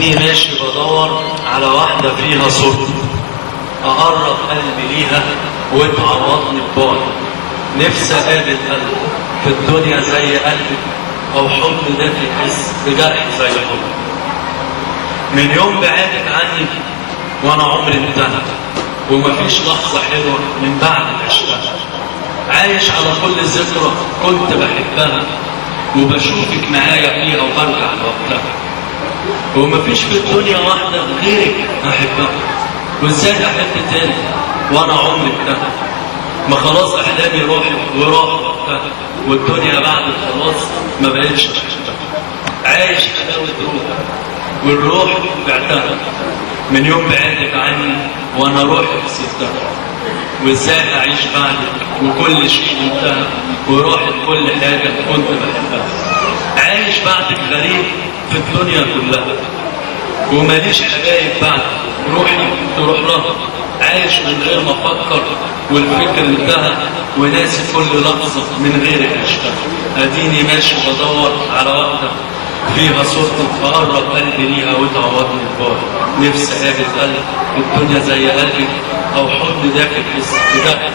اديني ماشي بدور على واحدة فيها صورتي، اقرب قلبي ليها وتعوضني ببعد. نفسي اقابل قلبي في الدنيا زي قلبي، او حضن دافي يحس بجرح زي حضن. من يوم بعدت عني وانا عمري انتهى، ومفيش لحظة حلوة من بعد ما عشتها. عايش على كل ذكرى كنت بحبها، وبشوفك معايا فيها وبرجع لوقتها. ومفيش في الدنيا واحدة غيرك أحبها، وإزاي أحب تاني وأنا عمري انتهى. ما خلاص أحلامي روحت وراح وقتها، والدنيا بعد خلاص ما بقتش أحبها. عايش حلاوة روح والروح بعتها، من يوم بعدك عني وأنا روحي سبتها. وإزاي أعيش بعدك وكل شيء انتهى، وراحت كل حاجة كنت بحبها. عايش بعدك غريب في الدنيا كلها، وماليش حبايب بعد روحي تروح لها. عايش من غير ما افكر والفكر انتهى، وناسي كل لحظه من غيرك عشتها. اديني ماشي بدور على واحده فيها صورتك، فقرب قلبي ليها وتعوضني ببعد. نفسي اقابل قلب الدنيا زي قلبك، او حضن دافي يحس بجرح.